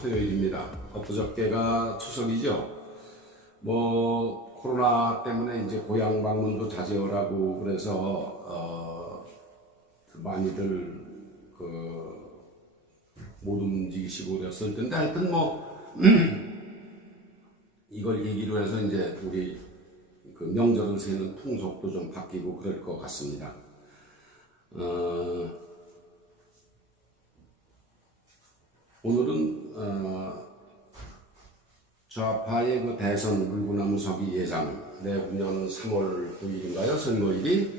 토요일입니다. 엊그저께가 추석이죠. 코로나 때문에 이제 고향 방문도 자제하라고 그래서 많이들 못 움직이시고 그랬을 텐데 하여튼 이걸 계기로 해서 이제 우리 명절을 세는 풍속도 좀 바뀌고 그럴 것 같습니다. 오늘은 좌파의 대선 물구나무 서기 예상, 내후년 3월 9일인가요? 선거일이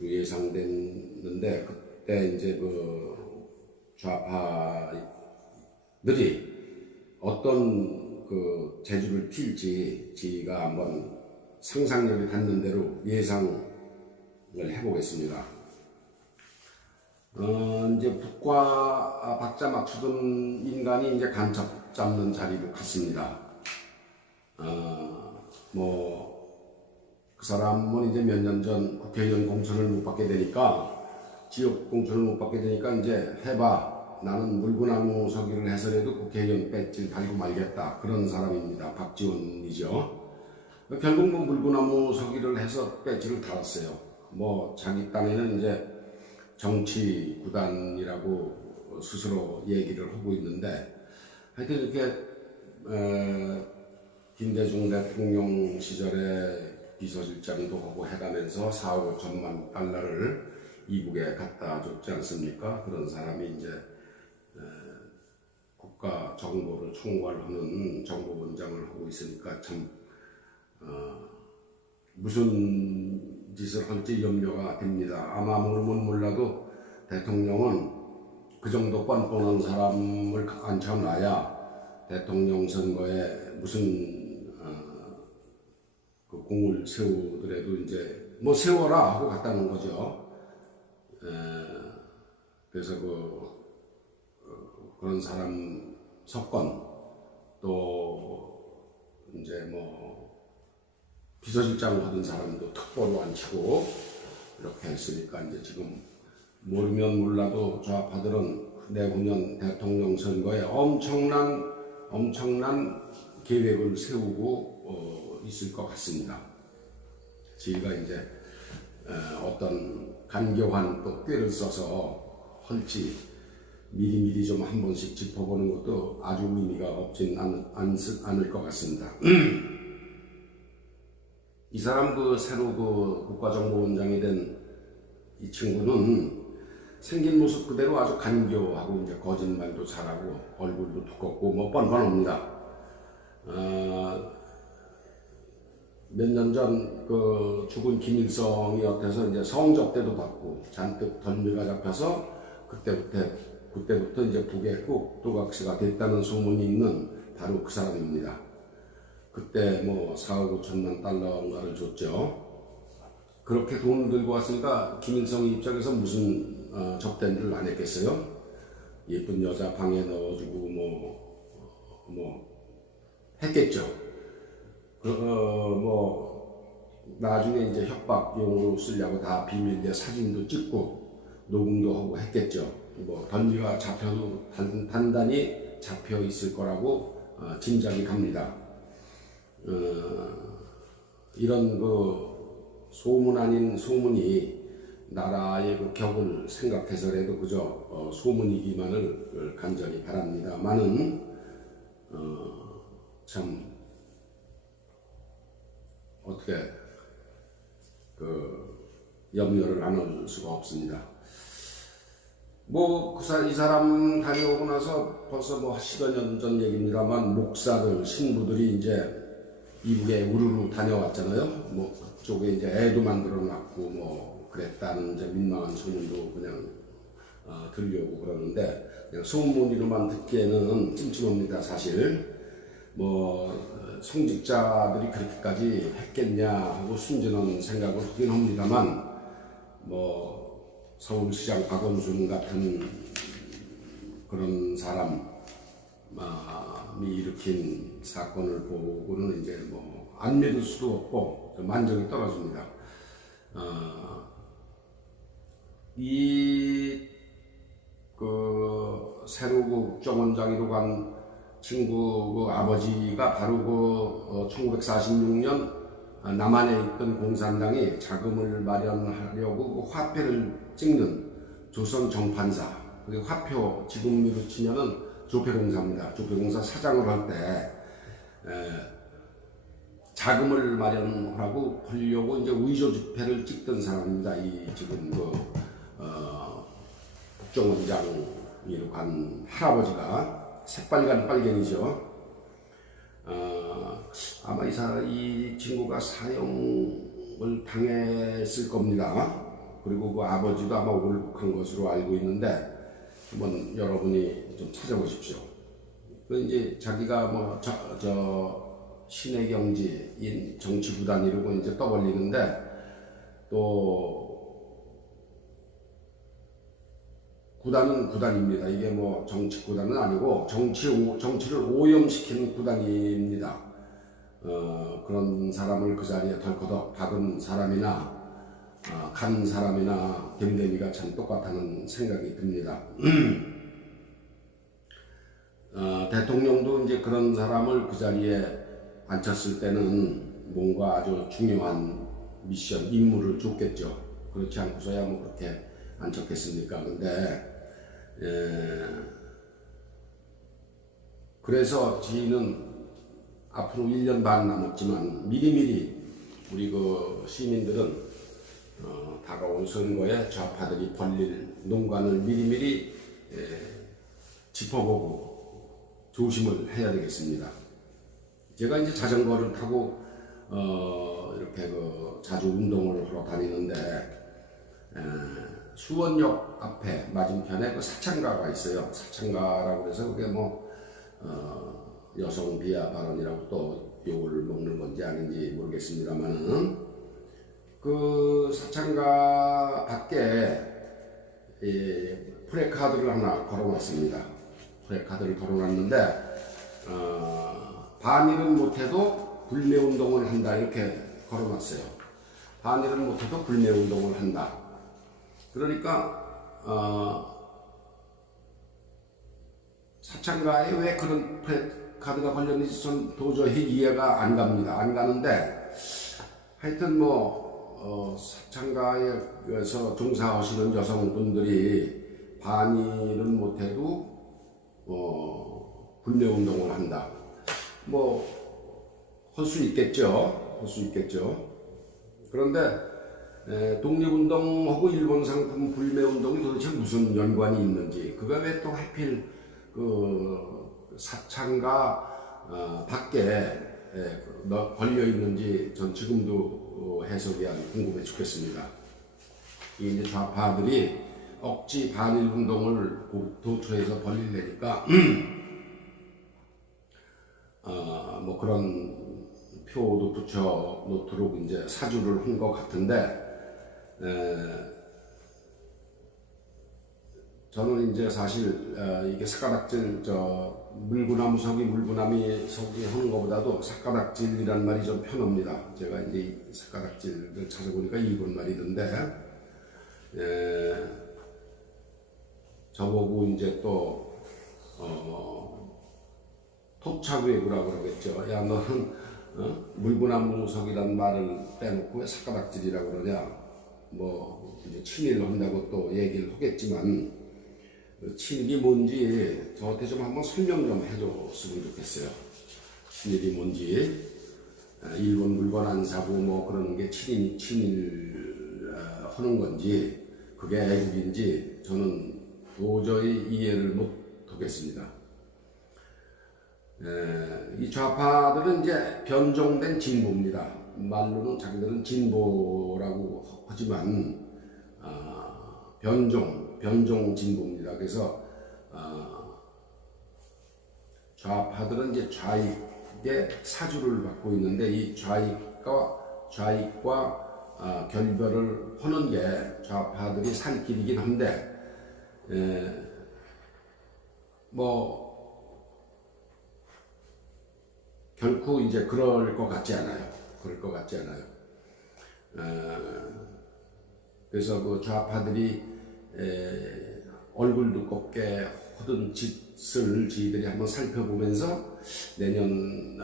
예상됐는데, 그때 이제 좌파들이 어떤 재주를 튈지 지가 한번 상상력이 닿는 대로 예상을 해보겠습니다. 이제 북과 박자 맞추던 인간이 이제 간첩 잡는 자리로 갔습니다. 그 사람은 이제 몇 년 전 국회의원 공천을 못 받게 되니까, 지역 공천을 못 받게 되니까 이제 해봐. 나는 물구나무 서기를 해서라도 국회의원 배지를 달고 말겠다. 그런 사람입니다. 박지원이죠. 결국 물구나무 서기를 해서 배지를 달았어요. 자기 딴에는 이제 정치 구단이라고 스스로 얘기를 하고 있는데, 하여튼 이렇게 김대중 대통령 시절에 비서실장도 하고 해가면서 4억 5천만 달러를 이북에 갖다 줬지 않습니까? 그런 사람이 이제 국가 정보를 총괄하는 정보원장을 하고 있으니까 참 무슨 짓을 할지 염려가 됩니다. 아마 모르면 몰라도 대통령은 그 정도 뻔뻔한 사람을 앉혀놔야 대통령 선거에 무슨 공을 세우더라도 이제 세워라 하고 갖다는 거죠. 그래서 그런 사람 석권 또 이제 비서실장을 하던 사람도 특보로 앉히고 이렇게 했으니까 이제 지금 모르면 몰라도 좌파들은 내후년 대통령 선거에 엄청난 계획을 세우고 있을 것 같습니다. 저희가 이제 어떤 간교한 또 꾀를 써서 할지 미리미리 좀 한 번씩 짚어보는 것도 아주 의미가 없진 않을 것 같습니다. 이 사람 새로 국가정보원장이 된 이 친구는 생긴 모습 그대로 아주 간교하고 이제 거짓말도 잘하고 얼굴도 두껍고 뻔뻔합니다. 몇 년 전 죽은 김일성이 어때서 이제 성접대도 받고 잔뜩 덜미가 잡혀서 그때부터 이제 북의 꼭두각시가 됐다는 소문이 있는 바로 그 사람입니다. 그때 4억 5천만 달러인가를 줬죠. 그렇게 돈을 들고 왔으니까 김일성 입장에서 무슨 접대를 안 했겠어요? 예쁜 여자 방에 넣어주고 했겠죠. 나중에 이제 협박용으로 쓰려고 다 비밀리에 사진도 찍고 녹음도 하고 했겠죠. 덜미가 잡혀도 단단히 잡혀 있을 거라고 짐작이 갑니다. 이런 소문 아닌 소문이 나라의 격을 생각해서라도 그저 소문이기만을 간절히 바랍니다만은 참 어떻게 염려를 안 할 수가 없습니다. 이 사람 다녀오고 나서 벌써 10여 년 전 얘기입니다만 목사들, 신부들이 이제 이북에 우르르 다녀왔잖아요. 그쪽에 이제 애도 만들어 놨고 그랬다는 이제 민망한 소문도 그냥 들려오고 그러는데 그냥 소문으로만 듣기에는 찜찜합니다. 사실 성직자들이 그렇게까지 했겠냐 하고 순진한 생각을 하긴 합니다만 서울시장 박원순 같은 그런 사람이 일으킨 사건을 보고는 이제 안 믿을 수도 없고 만족이 떨어집니다. 새로 국정원장으로 간 친구 그 아버지가 바로 1946년 남한에 있던 공산당이 자금을 마련하려고 그 화폐를 찍는 조선 정판사, 그 화표 지금으로 치면은 조폐공사입니다. 조폐공사 사장을 할 때 자금을 마련하고 하려고 이제 의조 지폐를 찍던 사람입니다. 이 지금 국정원장으로 간 할아버지가 새빨간 빨갱이죠. 아마 이 친구가 사형을 당했을 겁니다. 그리고 그 아버지도 아마 월북한 것으로 알고 있는데 한번 여러분이 좀 찾아보십시오. 그 이제 자기가 신의 경지인 정치구단이라고 이제 떠벌리는데 또 구단은 구단입니다. 이게 뭐 정치구단은 아니고 정치를 오염시키는 구단입니다. 그런 사람을 그 자리에 덜커덕 박은 사람이나 간 사람이나 댐댐이가 참 똑같다는 생각이 듭니다. 대통령도 이제 그런 사람을 그 자리에 앉혔을 때는 뭔가 아주 중요한 미션, 임무를 줬겠죠. 그렇지 않고서야 뭐 그렇게 앉혔겠습니까? 근데 그래서 저희는 앞으로 1년 반 남았지만 미리미리 우리 그 시민들은 다가올 선거에 좌파들이 벌릴 농간을 미리미리 짚어보고 조심을 해야 되겠습니다. 제가 이제 자전거를 타고 이렇게 자주 운동을 하러 다니는데 수원역 앞에 맞은편에 그 사창가가 있어요. 사창가라고 해서 그게 뭐 여성 비하 발언이라고 또 욕을 먹는 건지 아닌지 모르겠습니다만은 그 사창가 밖에 프레카드를 하나 걸어놨습니다. 프레카드를 걸어놨는데 반일은 못해도 불매운동을 한다 이렇게 걸어놨어요. 반일은 못해도 불매운동을 한다. 그러니까 사창가에 왜 그런 프레카드가 걸렸는지 전 도저히 이해가 안 갑니다. 안 가는데 하여튼 사창가에서 종사하시는 여성분들이 반일은 못해도 불매운동을 한다. 할 수 있겠죠. 할 수 있겠죠. 그런데 독립운동하고 일본 상품 불매운동이 도대체 무슨 연관이 있는지, 그가 왜 또 하필 그 사창가 밖에 걸려 있는지 전 지금도 해석이 안 궁금해 죽겠습니다. 이게 이제 좌파들이 억지 반일 운동을 도처에서 벌리려니까 그런 표도 붙여 놓도록 이제 사주를 한 것 같은데 저는 이제 사실 이게 삿가닥질 물구나무 서기 물구나무 서기 하는 것보다도 삿가닥질이란 말이 좀 편합니다. 제가 이제 삿가닥질을 찾아보니까 일본 말이던데 저보고 이제 또 토착외구라고 그러겠죠. 야 너는 물구나무 석이란 말을 빼놓고 왜 삿가닥질이라고 그러냐. 이제 친일을 한다고 또 얘기를 하겠지만 친일이 뭔지 저한테 좀 한번 설명 좀 해줬으면 좋겠어요. 친일이 뭔지. 일본 물건 안 사고 그러는 게 친일 하는 건지 그게 애국인지 저는 도저히 이해를 못 하겠습니다. 이 좌파들은 이제 변종된 진보입니다. 말로는 자기들은 진보라고 하지만 변종 진보입니다. 그래서 좌파들은 이제 좌익의 사주를 받고 있는데 이 좌익과 결별을 하는 게 좌파들이 살 길이긴 한데 결코 이제 그럴 것 같지 않아요. 그래서 그 좌파들이 얼굴 두껍게 하던 짓 짓을 저희들이 한번 살펴보면서 내년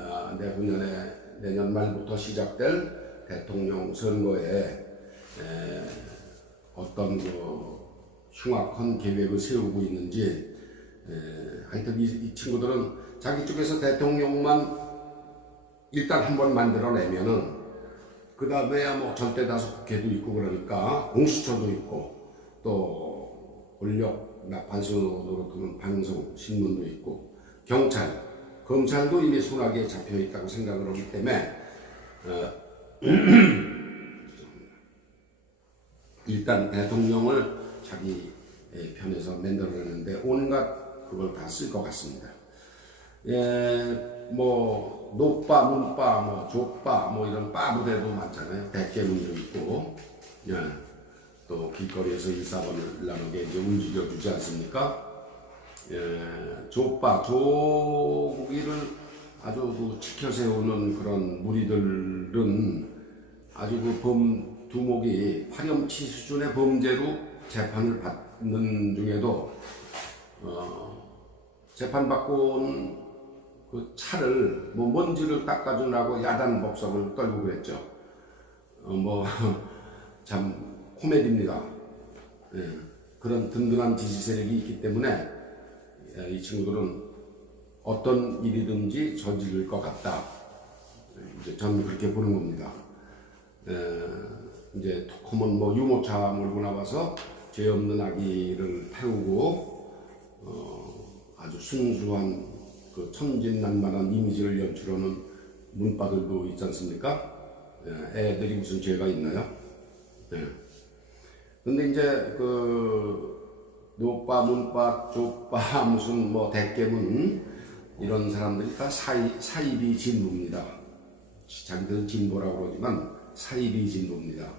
말부터 시작될 대통령 선거에 어떤 그 흉악한 계획을 세우고 있는지, 하여튼 이 친구들은 자기 쪽에서 대통령만 일단 한번 만들어내면은 그 다음에야 뭐 절대다수 국회도 있고 그러니까 공수처도 있고 또 권력 나판수로 두는 방송 신문도 있고 경찰 검찰도 이미 손아귀에 잡혀 있다고 생각을 하기 때문에 일단 대통령을 자기 편에서 만들어내는데 온갖 그걸 다 쓸 것 같습니다. 뭐 노빠, 문빠, 뭐 족빠, 뭐 이런 빠 부대도 많잖아요. 대깨문도 있고, 또 길거리에서 일사번란하게 이제 움직여주지 않습니까? 족빠, 조기를 아주 그 지켜 세우는 그런 무리들은 아주 그 두목이 파렴치 수준의 범죄로 재판을 받는 중에도 재판받고 온 그 차를 뭐 먼지를 닦아주라고 야단 법석을 떨고 그랬죠. 뭐 참 코미디입니다. 그런 든든한 지지 세력이 있기 때문에 이 친구들은 어떤 일이든지 저지를 것 같다. 이제 저는 그렇게 보는 겁니다. 이제 토커먼 뭐 유모차 몰고 나와서 죄 없는 아기를 태우고 아주 순수한 그 천진난만한 이미지를 연출하는 문바들도 있지 않습니까? 애들이 무슨 죄가 있나요? 근데 이제 그 노빠, 문빠, 족빠, 무슨 뭐 대깨문 이런 사람들이 다 사이비 진보입니다. 자기들은 진보라고 그러지만 사이비 진보입니다.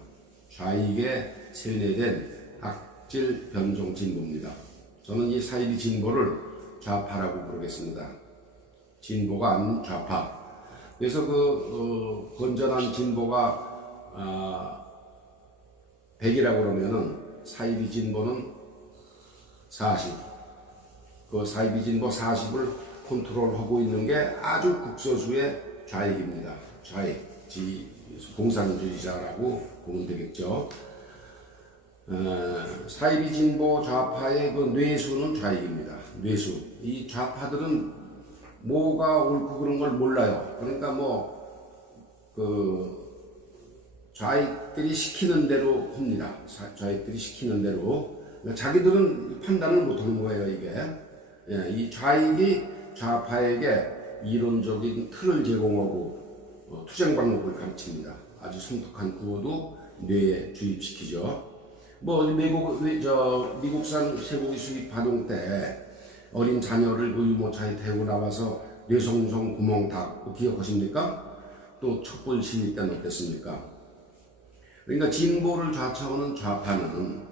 좌익에 세뇌된 악질 변종 진보입니다. 저는 이 사이비 진보를 좌파라고 부르겠습니다. 진보가 아닌 좌파. 그래서 그 건전한 진보가 100이라고 그러면은 사이비 진보는 40. 그 사이비 진보 40을 컨트롤하고 있는 게 아주 극소수의 좌익입니다. 좌익, 공산주의자라고 보면 되겠죠. 사이비 진보 좌파의 그 뇌수는 좌익입니다. 뇌수. 이 좌파들은 뭐가 옳고 그런 걸 몰라요. 그러니까 좌익들이 시키는 대로 합니다. 좌익들이 시키는 대로. 자기들은 판단을 못하는 거예요, 이게. 이 좌익이 좌파에게 이론적인 틀을 제공하고 투쟁 방법을 가르칩니다. 아주 섬뜩한 구호도 뇌에 주입시키죠. 뭐 미국산 쇠고기 수입 파동 때 어린 자녀를 그 유모차에 태우고 나와서 뇌송송 구멍 닫고 기억하십니까? 또 촛불 시위 때는 어땠습니까? 그러니까 진보를 좌청하는 좌파는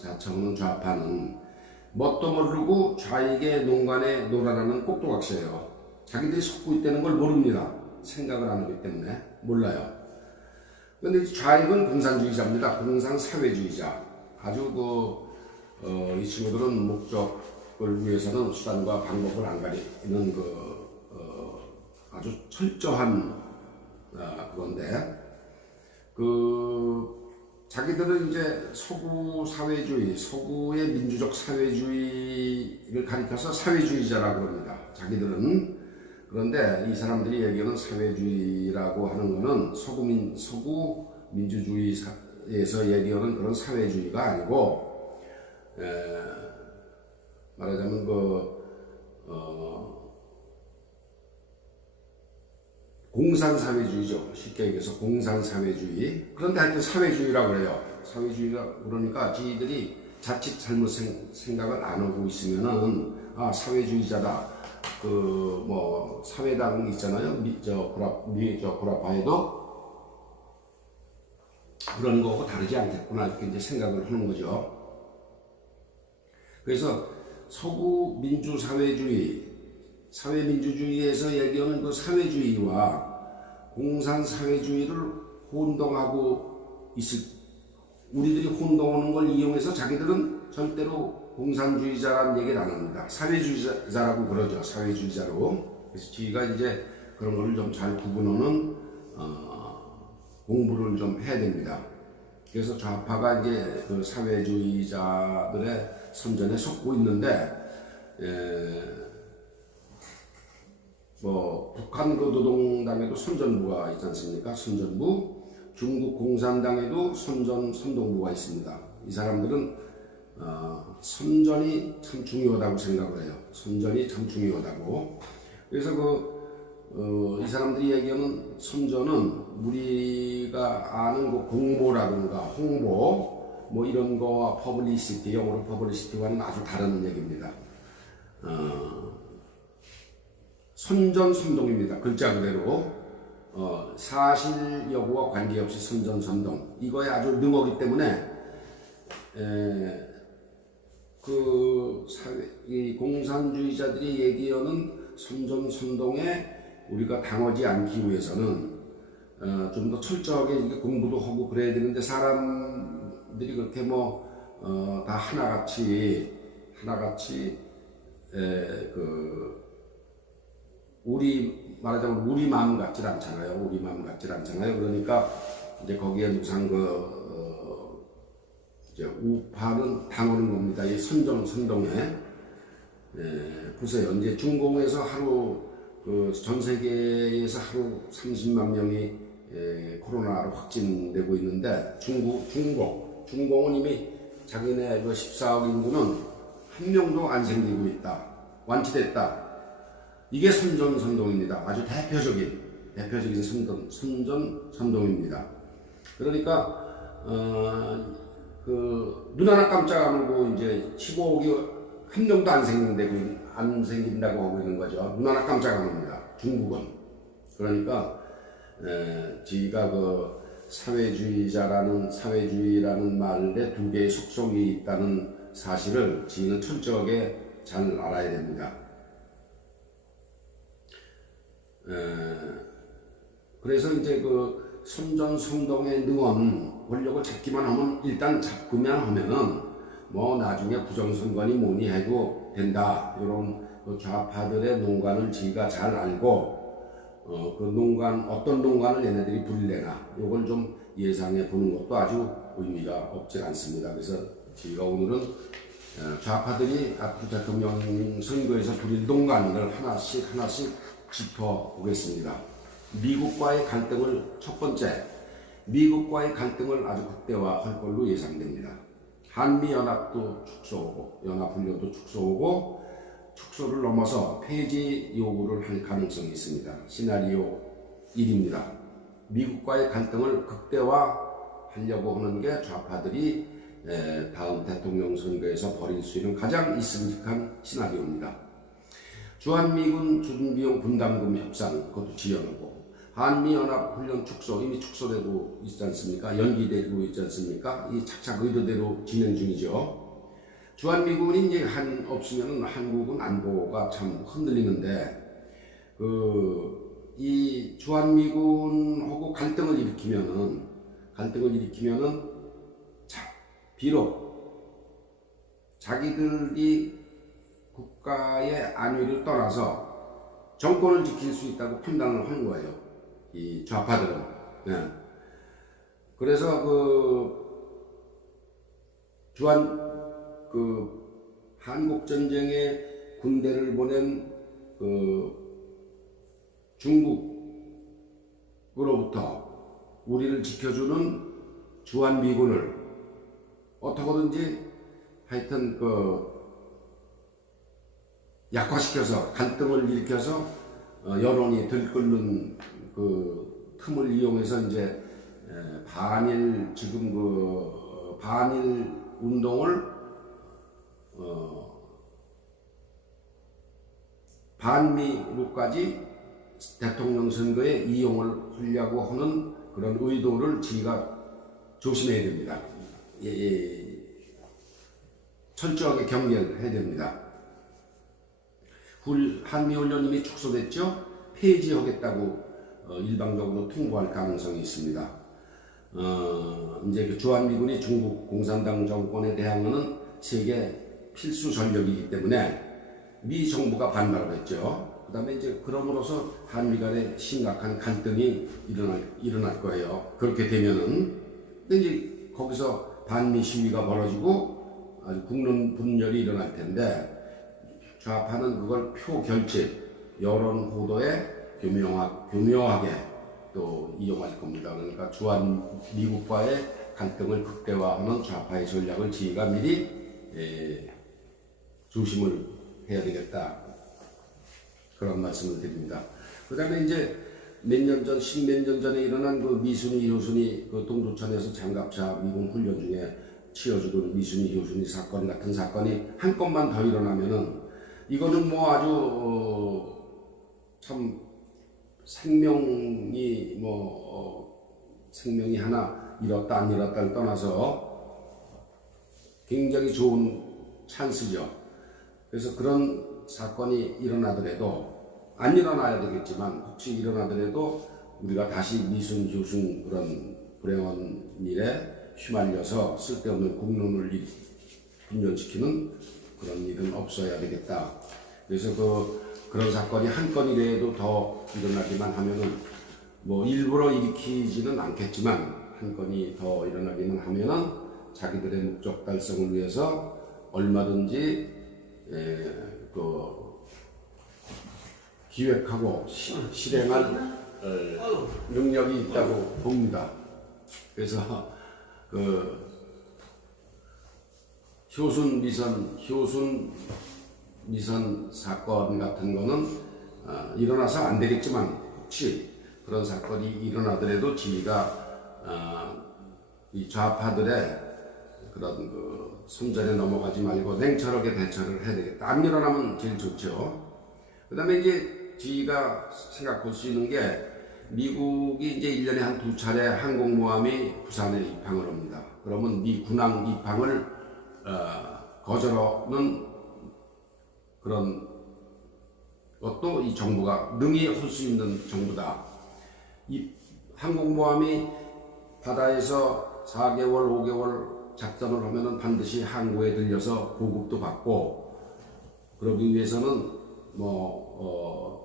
뭣도 모르고 좌익의 농간에 놀아나는 꼭두각시예요. 자기들이 속고 있다는 걸 모릅니다. 생각을 안 하기 때문에 몰라요. 그런데 좌익은 공산주의자입니다. 공산사회주의자. 아주 이 친구들은 목적을 위해서는 수단과 방법을 안 가리는 아주 철저한 그건데 자기들은 이제 서구 사회주의, 서구의 민주적 사회주의를 가리켜서 사회주의자라고 합니다. 자기들은. 그런데 이 사람들이 얘기하는 사회주의라고 하는 것은 서구 민주주의에서 얘기하는 그런 사회주의가 아니고, 말하자면 공산사회주의죠. 쉽게 얘기해서 공산사회주의. 그런데 하여튼 사회주의라고 그래요. 사회주의가 그러니까 지들이 자칫 잘못 생각을 안 하고 있으면은 사회주의자다. 사회당 있잖아요. 구라파에도 그런 거하고 다르지 않겠구나 이렇게 이제 생각을 하는 거죠. 그래서 서구 사회민주주의에서 얘기하는 그 사회주의와 공산사회주의를 혼동하고 우리들이 혼동하는 걸 이용해서 자기들은 절대로 공산주의자라는 얘기를 안 합니다. 사회주의자라고 그러죠. 사회주의자로. 그래서 저희가 이제 그런 걸 좀 잘 구분하는 공부를 좀 해야 됩니다. 그래서 좌파가 이제 그 사회주의자들의 선전에 속고 있는데, 뭐 북한 그 노동당에도 선전부가 있지 않습니까? 선전부. 중국 공산당에도 선동부가 있습니다. 이 사람들은 선전이 참 중요하다고 생각을 해요. 선전이 참 중요하다고. 그래서 이 사람들이 얘기하는 선전은 우리가 아는 그 공보라든가 홍보 뭐 이런 거와 퍼블리시티, 영어로 퍼블리시티와는 아주 다른 얘기입니다. 선전선동입니다. 글자 그대로 사실 여부와 관계없이 선전선동, 이거에 아주 능하기 때문에 이 공산주의자들이 얘기하는 선전선동에 우리가 당하지 않기 위해서는 좀 더 철저하게 공부도 하고 그래야 되는데, 사람들이 그렇게 다 하나같이 우리 말하자면 우리 마음 같질 않잖아요. 우리 마음 같질 않잖아요. 그러니까 이제 거기에 우선 이제 우파는 당하는 겁니다. 이 선동에. 보세요. 이제 중공에서 하루 전 세계에서 하루 30만 명이 코로나로 확진되고 있는데, 중공은 이미 자기네 14억 인구는 한 명도 안 생기고 있다. 완치됐다. 이게 선전선동입니다. 아주 대표적인 선전선동입니다. 그러니까 눈 하나 깜짝 안 하고 이제 15억이 한 명도 안 생긴다고 하고 있는 거죠. 눈 하나 깜짝 안 합니다. 중국은. 그러니까 저희가 사회주의라는 말에 두 개의 속성이 있다는 사실을 저희는 철저하게 잘 알아야 됩니다. 그래서 이제 선전선동에 능한 권력을 잡기만 하면, 일단 잡기만 하면은 나중에 부정선거니 뭐니 해도 된다. 이런 좌파들의 농간을 저희가 잘 알고, 어떤 농간을 얘네들이 부릴래나, 이걸 좀 예상해 보는 것도 아주 의미가 없지 않습니다. 그래서 저희가 오늘은 좌파들이 앞으로 대통령 선거에서 부릴 농간을 하나씩 짚어보겠습니다. 미국과의 갈등을, 첫 번째, 미국과의 갈등을 아주 극대화할 걸로 예상됩니다. 한미연합도 축소하고, 연합훈련도 축소하고, 축소를 넘어서 폐지 요구를 할 가능성이 있습니다. 시나리오 1입니다. 미국과의 갈등을 극대화하려고 하는 게 좌파들이 다음 대통령 선거에서 벌일 수 있는 가장 있음직한 시나리오입니다. 주한미군 준비용 분담금 협상, 그것도 지연하고, 한미연합훈련 축소, 이미 축소되고 있지 않습니까? 연기되고 있지 않습니까? 이 착착 의도대로 진행 중이죠. 주한미군이 이제 없으면 한국은 안보가 참 흔들리는데, 이 주한미군하고 갈등을 일으키면은, 비록 자기들이 국가의 안위를 떠나서 정권을 지킬 수 있다고 판단을 하는 거예요. 이 좌파들은. 네. 그래서 한국전쟁에 군대를 보낸 중국으로부터 우리를 지켜주는 주한미군을 어떻게든지 하여튼 약화시켜서, 갈등을 일으켜서 여론이 들끓는 틈을 이용해서 이제 반일 운동을 반미로까지 대통령 선거에 이용을 하려고 하는 그런 의도를 저희가 조심해야 됩니다. 철저하게 경계를 해야 됩니다. 한미훈련 이미 축소됐죠? 폐지하겠다고 일방적으로 통보할 가능성이 있습니다. 이제 주한미군이 중국 공산당 정권에 대항하는 세계 필수 전력이기 때문에 미 정부가 반발을 했죠. 그 다음에 이제 그럼으로써 한미 간에 심각한 갈등이 일어날 거예요. 그렇게 되면은, 근데 이제 거기서 반미 시위가 벌어지고 아주 국론 분열이 일어날 텐데, 좌파는 그걸 표결집, 여론 호도에 교묘하게 또 이용할 겁니다. 그러니까 주한 미국과의 갈등을 극대화하는 좌파의 전략을 지가 미리 조심을 해야 되겠다. 그런 말씀을 드립니다. 그 다음에 이제 몇 년 전, 십몇 년 전에 일어난 그 미순이, 효순이 그 동두천에서 장갑차 미군 훈련 중에 치여 죽은 미순이, 효순이 사건 같은 사건이 한 건만 더 일어나면은 이거는 뭐 아주 참 생명이 생명이 하나 잃었다 안 잃었다를 떠나서 굉장히 좋은 찬스죠. 그래서 그런 사건이 일어나더라도 안 일어나야 되겠지만 혹시 일어나더라도 우리가 다시 미순, 효순 그런 불행한 일에 휘말려서 쓸데없는 국론을 빈전시키는 그런 일은 없어야 되겠다. 그래서 그런 사건이 한 건이라도 더 일어나기만 하면은 뭐 일부러 일으키지는 않겠지만 한 건이 더 일어나기만 하면은 자기들의 목적 달성을 위해서 얼마든지 기획하고 실행할 능력이 있다고 봅니다. 그래서 효순 미선 사건 같은 거는 일어나서 안 되겠지만 혹시 그런 사건이 일어나더라도 지가 이 좌파들의 그런 손전에 넘어가지 말고 냉철하게 대처를 해야 되겠다. 안 일어나면 제일 좋죠. 그 다음에 이제 지가 생각할 수 있는 게 미국이 이제 1년에 한 2차례 항공모함이 부산에 입항을 합니다. 그러면 미 군항 입항을 거절하는 그런 것도 이 정부가 능히 할 수 있는 정부다. 이 항공모함이 바다에서 4개월, 5개월 작전을 하면은 반드시 항구에 들려서 보급도 받고, 그러기 위해서는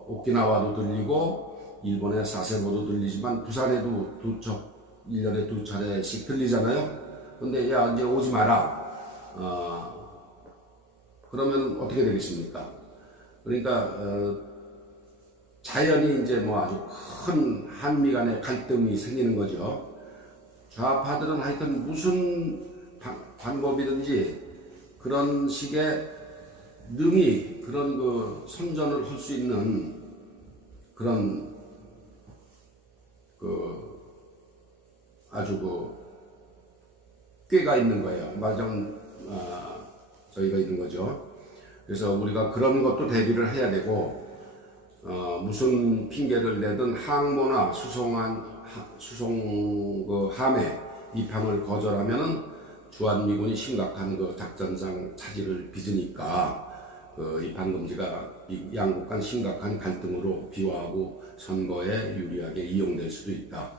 오키나와도 들리고 일본의 사세보도 들리지만 부산에도 1년에 2차례씩 들리잖아요. 근데 야 이제 오지 마라. 그러면 어떻게 되겠습니까? 그러니까 자연히 이제 아주 큰 한미 간의 갈등이 생기는 거죠. 좌파들은 하여튼 무슨 방법이든지 그런 식의 능히 그런 선전을 할 수 있는 그런 아주 꾀가 있는 거예요. 저희가 있는 거죠. 그래서 우리가 그런 것도 대비를 해야 되고, 무슨 핑계를 내든 항모나 함에 입항을 거절하면은 주한미군이 심각한 작전상 차질을 빚으니까 입항 금지가 양국 간 심각한 갈등으로 비화하고 선거에 유리하게 이용될 수도 있다.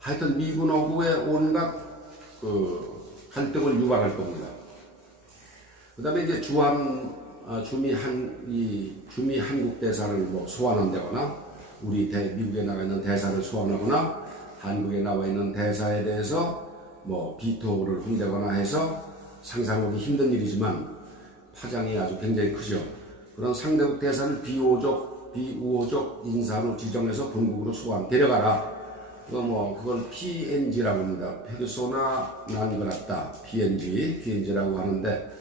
하여튼 미군하고의 온갖 갈등을 유발할 겁니다. 그 다음에 이제 주미 한국 대사를 소환한다거나, 미국에 나가 있는 대사를 소환하거나, 한국에 나와 있는 대사에 대해서 비토를 한다거나 해서 상상하기 힘든 일이지만 파장이 아주 굉장히 크죠. 그런 상대국 대사를 비우호적 인사로 지정해서 본국으로 데려가라. 그걸 PNG라고 합니다. 페르소나 non grata, PNG라고 하는데,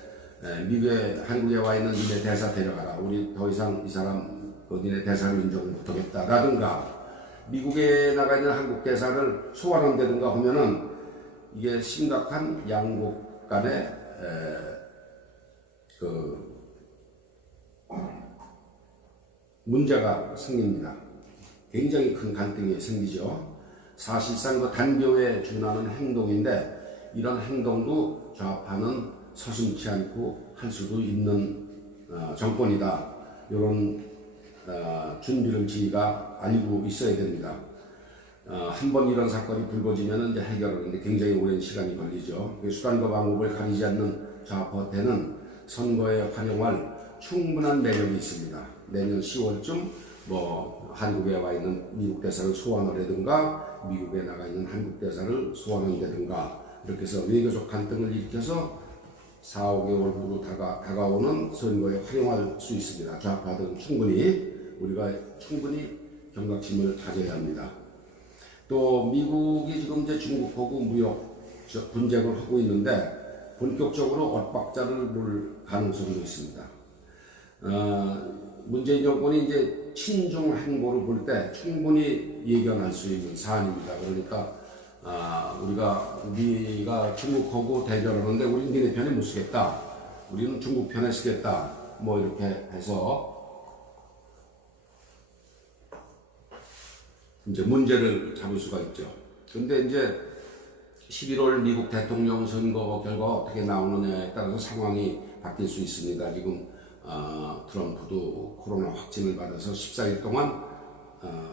한국에 와 있는 니네 대사 데려가라. 우리 더 이상 이 사람 니네 대사를 인정 못하겠다. 라든가, 미국에 나가 있는 한국 대사를 소환한다든가 하면은 이게 심각한 양국 간의 문제가 생깁니다. 굉장히 큰 갈등이 생기죠. 사실상 단교에 준하는 행동인데, 이런 행동도 좌파는 서슴지 않고 할 수도 있는 정권이다. 이런 준비를 지가 알고 있어야 됩니다. 한번 이런 사건이 불거지면 이제 해결하는데 굉장히 오랜 시간이 걸리죠. 수단과 방법을 가리지 않는 좌파한테는 선거에 활용할 충분한 매력이 있습니다. 내년 10월쯤 뭐 한국에 와 있는 미국 대사를 소환을 하든가 미국에 나가 있는 한국 대사를 소환한다든가 이렇게 해서 외교적 갈등을 일으켜서 4, 5개월 후로 다가오는 선거에 활용할 수 있습니다. 좌파들은 우리가 충분히 경각심을 가져야 합니다. 또 미국이 지금 이제 중국하고 무역 분쟁을 하고 있는데 본격적으로 엇박자를 놓을 가능성도 있습니다. 문재인 정권이 이제 친중 행보를 볼 때 충분히 예견할 수 있는 사안입니다. 그러니까 우리가 중국하고 대결하는데 우리는 니네 편에 못 쓰겠다. 우리는 중국 편에 쓰겠다. 뭐 이렇게 해서 이제 문제를 잡을 수가 있죠. 근데 이제 11월 미국 대통령 선거 결과가 어떻게 나오느냐에 따라서 상황이 바뀔 수 있습니다. 지금 트럼프도 코로나 확진을 받아서 14일 동안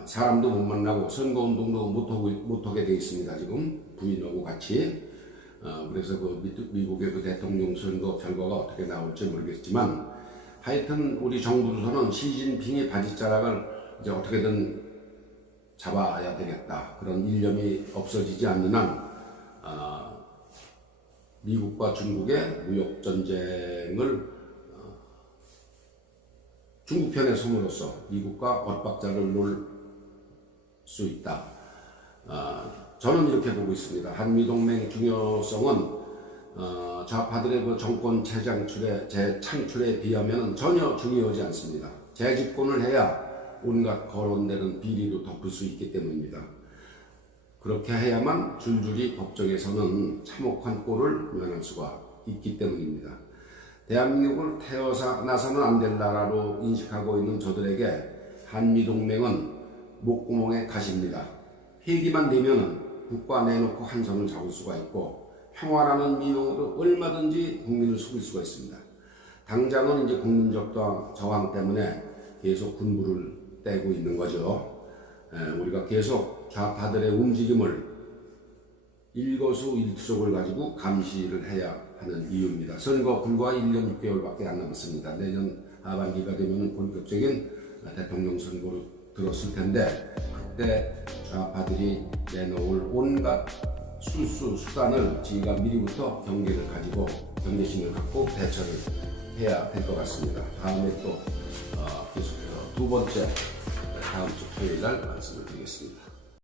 사람도 못 만나고 선거운동도 못하게 되어 있습니다. 지금 부인하고 같이. 그래서 미국의 그 대통령 선거 결과가 어떻게 나올지 모르겠지만 하여튼 우리 정부로서는 시진핑의 바지자락을 이제 어떻게든 잡아야 되겠다. 그런 일념이 없어지지 않는 한 미국과 중국의 무역 전쟁을 중국 편에 섬으로써 미국과 엇박자를 놓을 수 있다. 저는 이렇게 보고 있습니다. 한미동맹 중요성은 좌파들의 그 정권 재창출에 비하면 전혀 중요하지 않습니다. 재집권을 해야 온갖 거론되는 비리도 덮을 수 있기 때문입니다. 그렇게 해야만 줄줄이 법정에서는 참혹한 꼴을 면할 수가 있기 때문입니다. 대한민국을 태어나서는 안 될 나라로 인식하고 있는 저들에게 한미동맹은 목구멍에 가십니다. 회기만 되면은 국가 내놓고 한 손을 잡을 수가 있고 평화라는 미용으로 얼마든지 국민을 속일 수가 있습니다. 당장은 이제 국민적 저항 때문에 계속 군부를 떼고 있는 거죠. 우리가 계속 좌파들의 움직임을 일거수일투족을 가지고 감시를 해야 하는 이유입니다. 선거 불과 1년 6개월밖에 안 남았습니다. 내년 하반기가 되면 본격적인 대통령 선거로 들었을 텐데 그때 좌파들이 내놓을 온갖 수단을 저희가 미리부터 경계심을 갖고 대처를 해야 될 것 같습니다. 다음에 또 계속해서 두 번째 다음 주 토요일 날 말씀을 드리겠습니다.